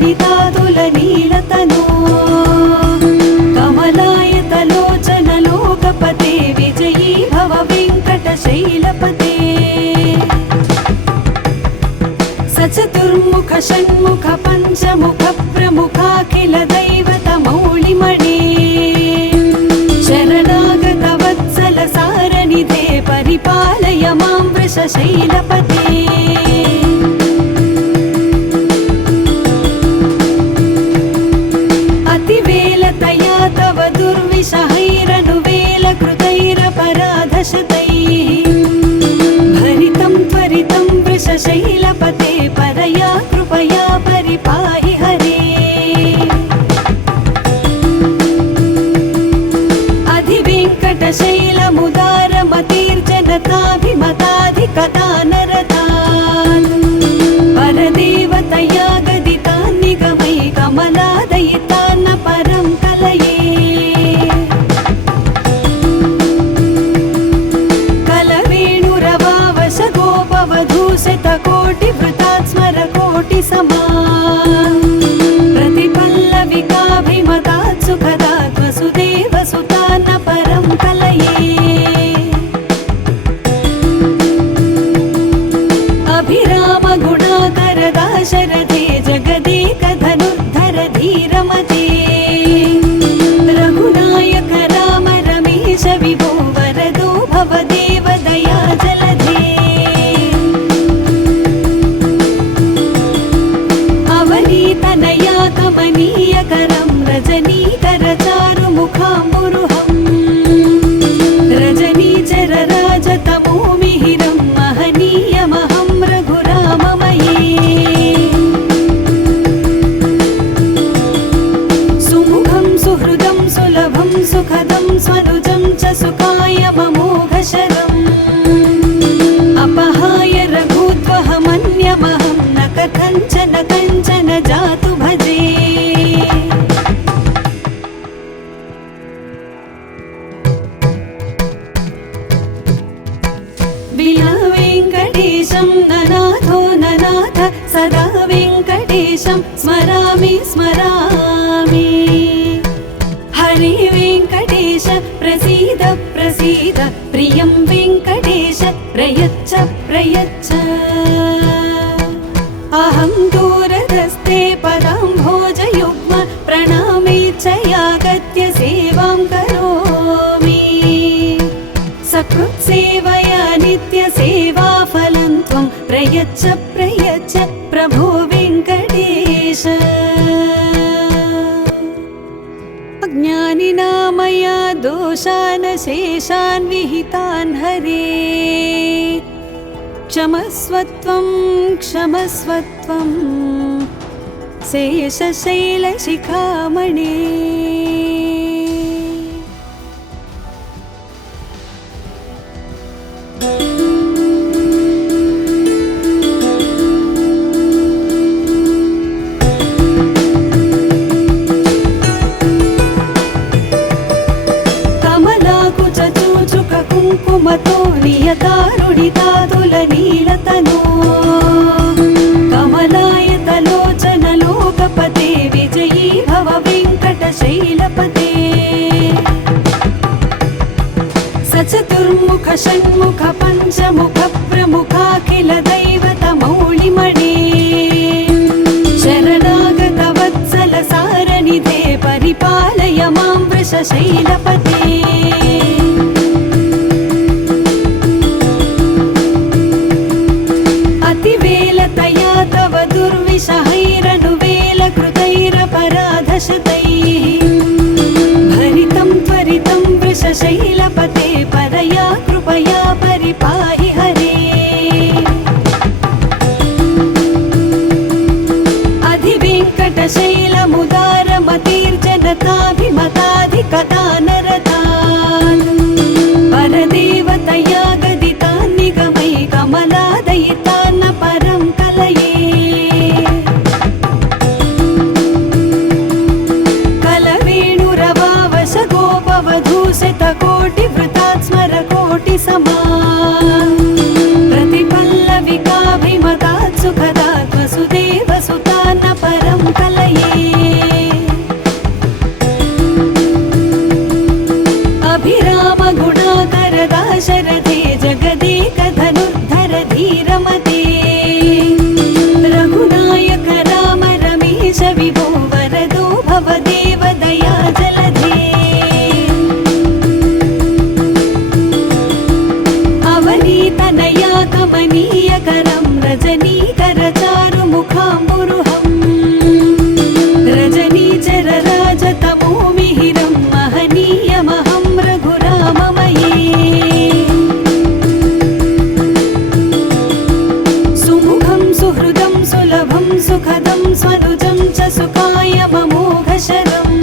जयदारुणितातुल नीलतनो कमलायतलोचन लोकपते विजयी भव वेङ्कटशैलपते सचतुर्मुख षण्मुख पञ्चमुख प्रमुखाखिल दैवतमौलिमणे शरणागत वत्सल सारनिधे परिपालय मां वृषशैलपते अतिवेलतया तव दुर्विषहैरनुवेलकृतैरपराधशतैः भरितं त्वरितं वृषशैलपते परया कृपया परिपाहि हरे अधिवेङ्कटशैलमुदारमतिर्जनताभिमताधिकदानरतान् परदेवतया गदितान् निगमै कमलादयितान्न परं कलये कलवेणुरवावश गोपवधूशतकोटिवृतात् स्मरकोटिसमा प्रतिपल्लविकाभिमतात् सुखदात् वसुदेवसुतान्न परं कलये अभिरामगुणाकर दाशरथे जगदेकधनुर्धर धीरमते रघुनायक राम रमेश विभो वरदो भवदेव दया जलधे अवनीतनया कमनीयकरं रजनीकर चारुमुखाम्बुरुहं रजनीचर राजतमो मिहिरं महनीयमहं रघुराममये सुमुखं सुहृदं सुलभं सुखदं स्वनुजं च सुखाय ममोघशरम् अपहाय रघुत्वहमन्यमहं न कथञ्चन कञ्चन जातु भजे विना वेङ्कटेशं ननाथो ननाथ सदा वेङ्कटेशं स्मरामि स्मरामि हरे वेङ्कटेश प्रसीद प्रसीद प्रियं वेङ्कटेश प्रयच्छ प्रयच्छ अहं दूरदस्ते पदाम्भोजयुग्म प्रणामे च यागत्य सेवां करोमि सकृत्सेवया नित्यसेवाफलं त्वं प्रयच्छ प्रयच्छ प्रभो वेङ्कटेश अज्ञानिना मया दोषान् शेषान् विहितान् हरे क्षमस्वत्वं क्षमस्वत्वं शेषशैलशिखामणे कुङ्कुमतो नियतारुणितातुल नीलतनो कमलायतलोचन लोकपते विजयी भव वेङ्कटशैलपते सचतुर्मुख षण्मुख पञ्चमुख प्रमुखाखिल दैवतमौलिमणे शरणागत वत्सल सारनिधे परिपालय मां वृषशैलपते अतिवेलतया तव दुर्विषहैरनुवेलकृतैरपराधशतैः भरितं त्वरितं वृषशैलपते परया कृपया परिपाहि हरे अधिवेङ्कटशैलमुदारमतिर्जनताभिमताधिकदानरतान् परदेवतया गदितान् निगमै कमलादयितान्न परं कलये कलवेणुरवावश गोपवधूशतकोटिवृतात् स्मरकोटिसमा प्रतिपल्लविकाभिमतात् सुखदात् वसुदेवसुतान्न परं कलये रजनीकरचारुमुखाम्बुरुहम् रजनीचरराजतमोमिहिरं महनीयमहं रघुराममये सुमुखं सुहृदं सुलभं सुखदं स्वनुजं च सुखायममोघशरम्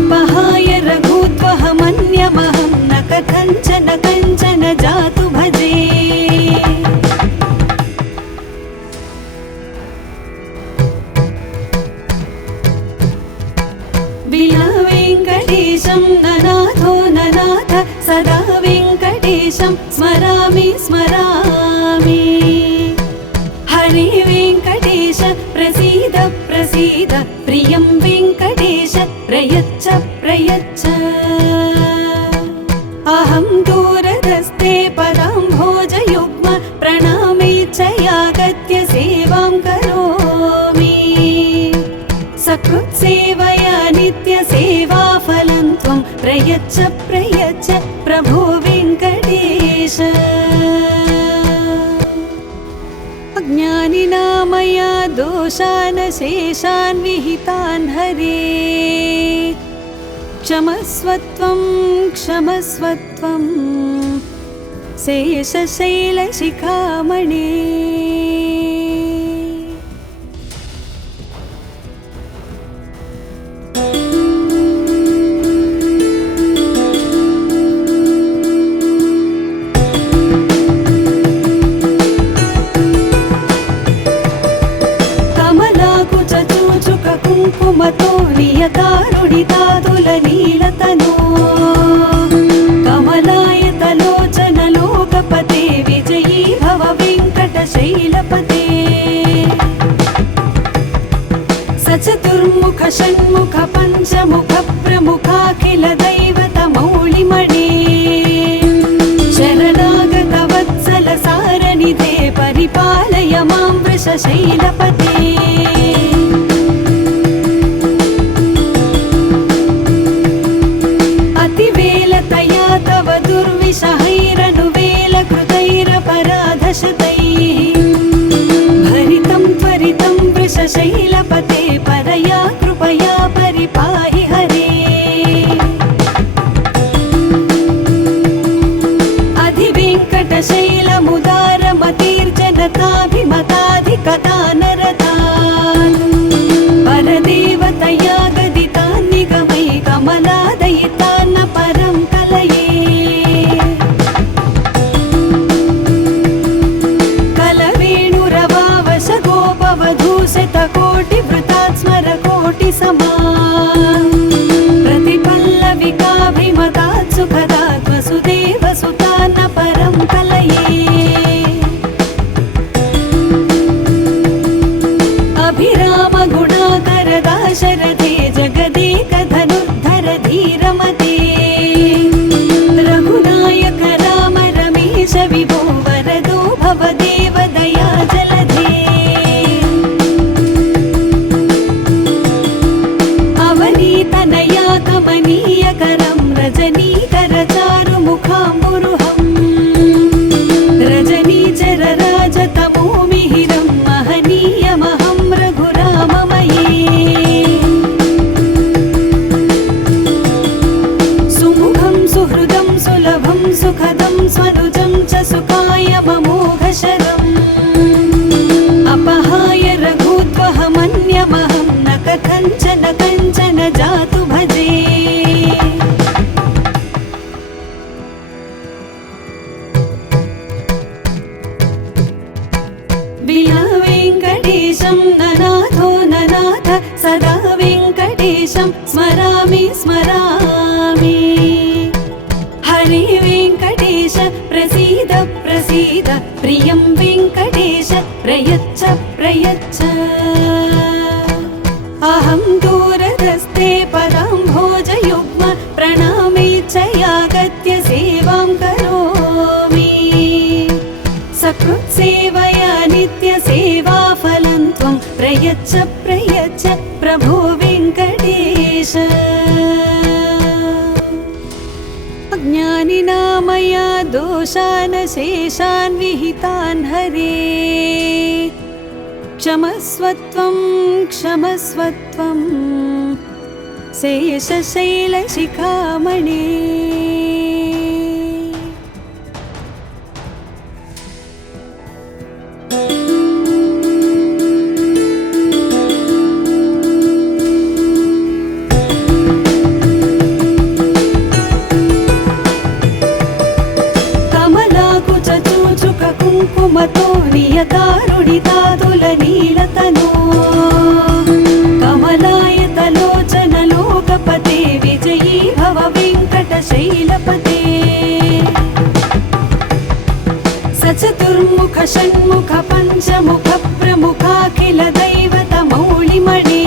अपहाय रघुत्वहमन्यमहं न कथञ्चन कञ्चन जातु भजे विना वेङ्कटेशं ननाथो ननाथ सदा वेङ्कटेशं स्मरामि स्मरामि हरे वेङ्कटेश प्रसीद प्रसीद प्रियं वेङ्कटेश प्रयच्छ प्रयच्छ अहं दूरदस्ते पदाम्भोजयुग्म प्रणामेच्छयागत्य सेवां करोमि सकृत्सेवया नित्यसेवाफलं त्वं प्रयच्छ प्रयच्छ प्रभो वेङ्कटेश अज्ञानिना मया दोषान् शेषान् विहितान् हरे क्षमस्वत्वं क्षमस्वत्वं शेषशैलशिखामणे कुङ्कुमतो नियतारुणितातुलनीलतनो कमलायतलोचन लोकपते विजयी भव वेङ्कटशैलपते सचतुर्मुख षण्मुख पञ्चमुख प्रमुखाखिल दैवतमौलिमणे शरणागत वत्सल सारनिधे परिपालय मां वृषशैलपते तव दुर्विषहैरनुवेलकृतैरपराधशतैः भरितं त्वरितं वृषशैलपते परया कृपया परिपाहि हरे अधिवेङ्कटशैलमुदारमतिर्जनताभिमताधिकदानरतान् परदेवतया गदितान् निगमैकमलादयितान्न परं कलये कोटिवृतात् स्मरकोटिसमा प्रतिपल्लविकाभिमतात् सुखदात् वसुदेवसुतान्न परं कलये अभिरामगुणाकर दाशरथे जगदेकधनुर्धर धीरमते रघुनायक राम रमेश विभो वरदो भवदेव दया जलधे तनया कमनीयकरं रजनीकरचारुमुखाम्बुरुहम् रजनीचरराजतमोमिहिरं महनीयमहं रघुराममये सुमुखं सुहृदं सुलभं सुखदं स्वनुजं च सुखायममोघशरम् अपहाय रघुत्वहमन्यमहं न कथञ्चन कञ्चन जातु भजे विना वेङ्कटेशं ननाथो ननाथ सदा वेङ्कटेशं स्मरामि स्मरामि हरे वेङ्कटेश प्रसीद प्रसीद प्रियं वेङ्कटेश प्रयच्छ प्रयच्छ अहं दूरदस्ते पदाम्भोजयुग्म प्रणामेच्छयागत्य सेवां करोमि सकृत्सेवया नित्यसेवाफलं त्वं प्रयच्छ प्रयच्छ प्रभो वेङ्कटेश अज्ञानिना मया दोषान् शेषान् विहितान् हरे क्षमस्वत्वं क्षमस्वत्वं शेषशैलशिखामणे कुङ्कुमतो नियतारुणितादुलनीलतनो कमलायतलोचनलोकपते विजयी भव वेङ्कटशैलपते सचतुर्मुख षण्मुख पञ्चमुख प्रमुखाखिल दैवतमौलिमणे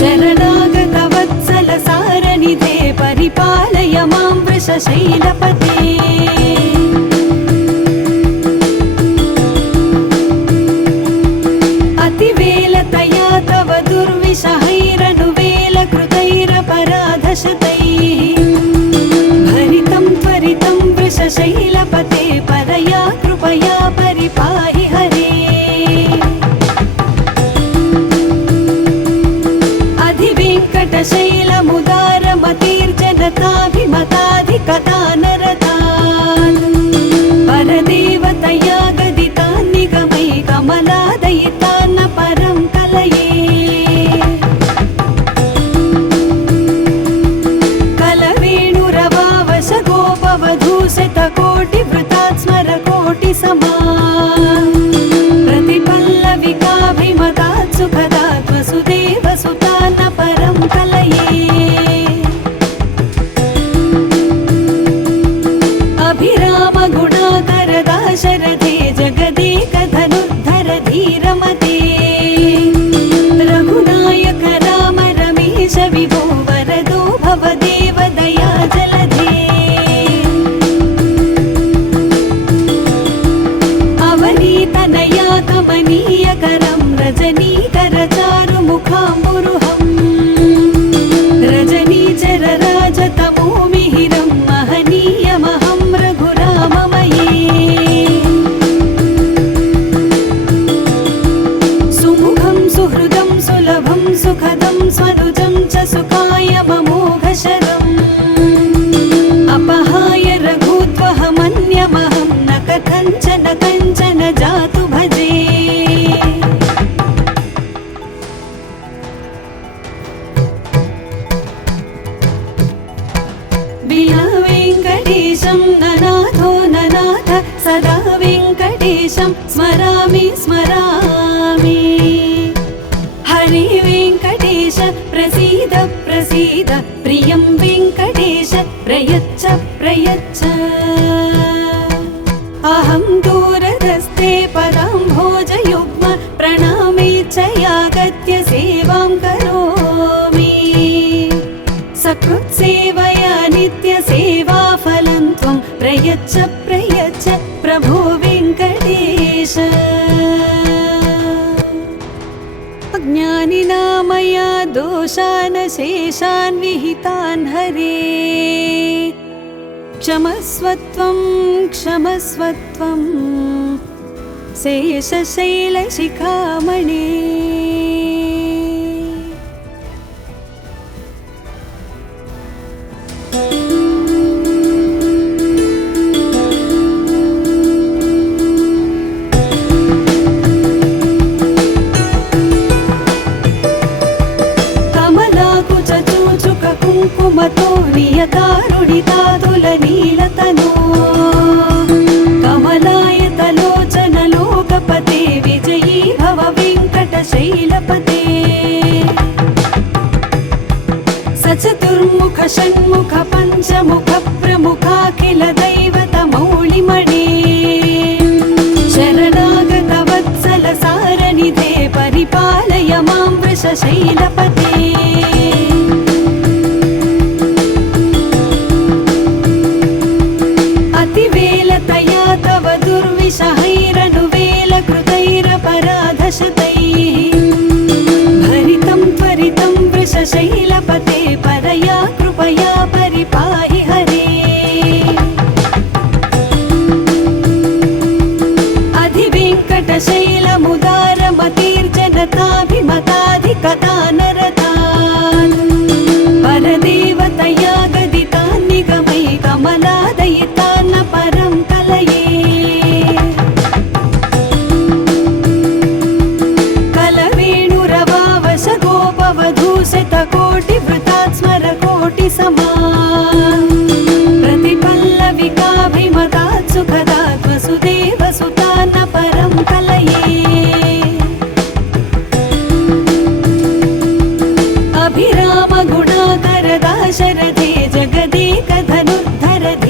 शरणागत वत्सल सारनिधे परिपालय मां वृषशैलपते भरितं त्वरितं वृषशैलपते परया कृपया परिपाहि हरे अधिवेङ्कटशैलमुदारमतिर्जनताभिमताधिकदानरतान् परदेवतया गदितान् निगमै कमलादयितान्न परं कलये कोटिवृतात् स्मर कोटिसमा प्रतिपल्लविकाभिमतात् सुखदात् वसुदेवसुतान्न परं कलये अभिरामगुणाकरदाशरथे जगदेकधनुर्धर धीरमते रघुनायक राम रमेश विभो वरदो भवदेव दया जलधे तनया कमनीयकरं रजनीकरचारुमुखाम्बुरुहं रजनीचरराजतमोमिहिरं महनीयमहं रघुराममये सुमुखं सुहृदं सुलभं सुखदं स्वनुजं च सुखायममोघशरम् अपहाय रघुत्वहमन्यमहं न कथञ्चन कञ्चन जातु भजे विना वेङ्कटेशं ननाथो ननाथ सदा वेङ्कटेशं स्मरामि स्मरामि हरे वेङ्कटेश प्रसीद प्रसीद प्रियं वेङ्कटेश प्रयच्छ प्रयच्छ अहं दूरदस्ते पदाम्भोजयुग्म प्रणामेच्छयागत्य सेवां करोमि सकृत्सेवया नित्यसेवाफलं त्वं प्रयच्छ प्रयच्छ प्रभो वेङ्कटेश अज्ञानिना मया दोषान् शेषान् विहितान् हरे क्षमस्वत्वं क्षमस्वत्वं शेषशैलशिखामणे कुङ्कुमतो नियतारुणितादुलनीलतनो कमलायतलोचनलोकपते विजयी भव वेङ्कटशैलपते सचतुर्मुख षण्मुख पञ्चमुख प्रमुखाखिल दैवतमौलिमणे शरणागत वत्सल सारनिधे परिपालय मां वृषशैलपते भरितं त्वरितं वृषशैलपते परया कृपया परिपाहि हरे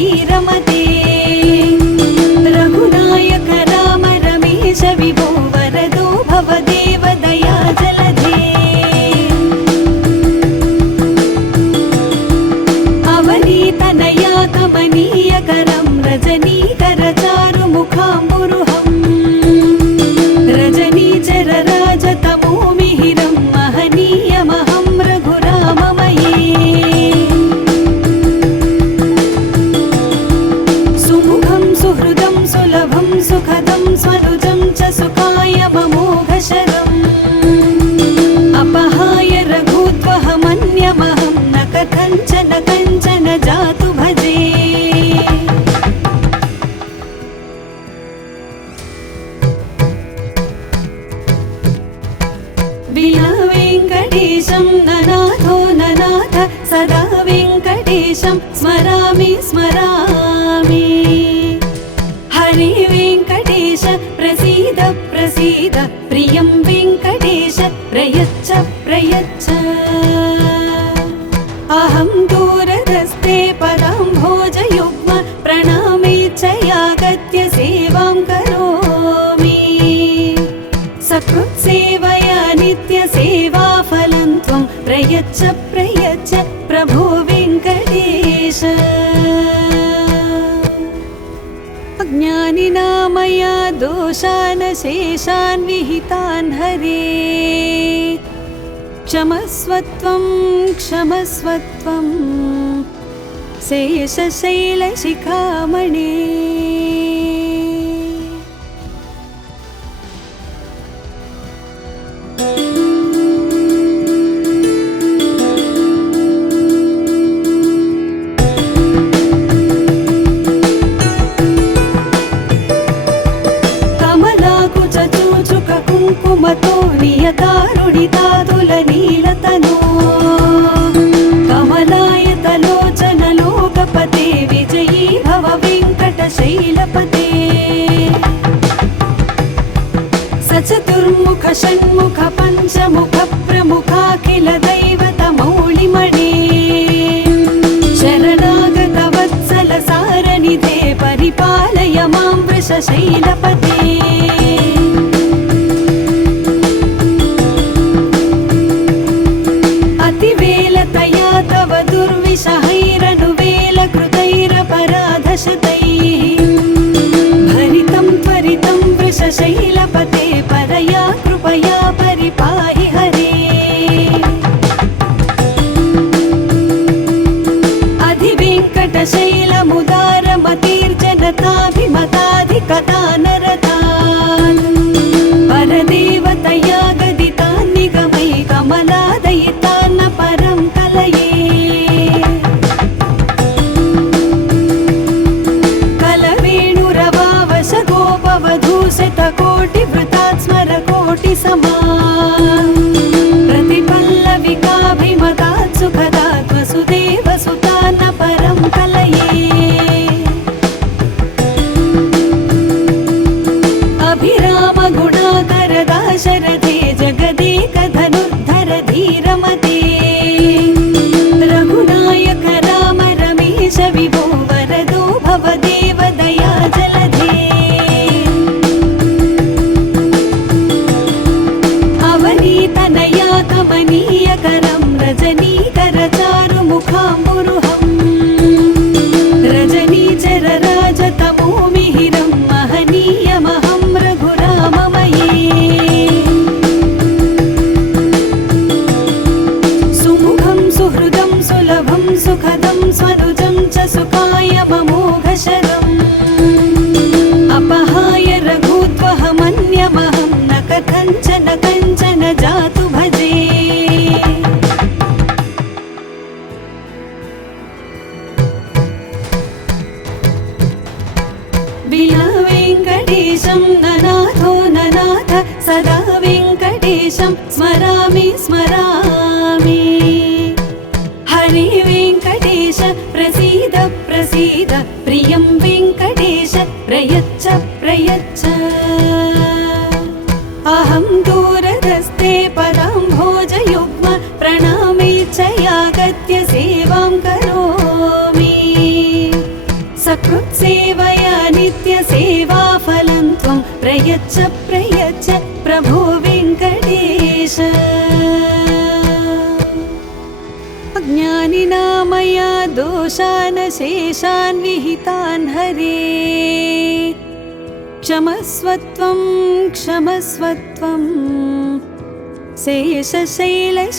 धीरमते रघुनायक राम रमेश विभो वरदो भवदेव दया जलधे अवनीतनया कमनीयकरं रजनीकरचारुमुखाम्बुरुहं रजनीचरराजतमो मिहिरं महनीयमहं रघुराममये सुमुखं सुहृदं सुलभं सुखदं स्वनुजं च सुखायममोघशरम् अपहाय रघुत्वहमन्यमहं न कथञ्चन कञ्चन जातु भजे विना वेङ्कटेशं ननाथो ननाथ सदा वेङ्कटेशं स्मरामि स्मरामि हरे वेङ्कटेश प्रसीद प्रसीद प्रियं वेङ्कटेश प्रयच्छ प्रयच्छ अहं दूरदस्ते पदाम्भोजयुग्म प्रणामेच्छयागत्य सेवां करोमि सकृत्सेवया नित्यसेवाफलं त्वं प्रयच्छ प्रयच्छ प्रभो वेङ्कटेश अज्ञानिना मया दोषान् शेषान् विहितान् हरे क्षमस्वत्वं क्षमस्वत्वं शेषशैलशिखामणे कुङ्कुमतो नियतारुणितातुलनीलतनो कमलायतलोचनलोकपते विजयी भव वेङ्कटशैलपते सचतुर्मुख षण्मुख पञ्चमुख प्रमुखाखिल दैवतमौलिमणे शरणागत वत्सल सारनिधे परिपालय मां वृषशैलपते अतिवेलतया तव दुर्विषहैरनुवेलकृतैरपराधशतैः भरितं त्वरितं वृषशैलपते परया कृपया परिपाहि हरे अधिवेङ्कटशैलमुदारमतिर्जनताभिमताधिकदानरतान् परदेवतया गदितान् निगमै कमलादयितान् परं कलये कलवेणुरवावश गोपवधूशतकोटिवृतात् स्मरकोटिसमान् प्रतिपल्लविकाभिमतात् सुखदात् वसुदेवसुतान् परं कलये अभिराम गुणाकर दाशरथे जगदेकधनुर्धर धीरमते रघुनायक राम रमेश विभो वरदो भवदेव दया जलधे अवनीतनया कमनीयकरं रजनीकरचारुमुखाम्बुरुहं रजनीचरराजतमो मिहिरं महनीयमहं रघुराममये सुमुखं सुहृदं सुलभं सुखदं स्वनुजं च सुखायममोघशरम् अपहाय रघुत्वहमन्यमहं न कथञ्चन कञ्चन जातु भजे विना वेङ्कटेशं ननाथो ननाथ सदा वेङ्कटेशं स्मरामि स्मरामि हरे वेङ्कटेश प्रसीद प्रसीद प्रियं वेङ्कटेश प्रयच्छ प्रयच्छ अहं दूरदस्ते पदाम्भोजयुग्म प्रणामेच्छयागत्य सेवां करोमि यच्च प्रयच्छ प्रभो वेङ्कटेश अज्ञानिना मया दोषान् शेषान् विहितान् हरे क्षमस्वत्वं क्षमस्वत्वं शेषशैलशिखामणे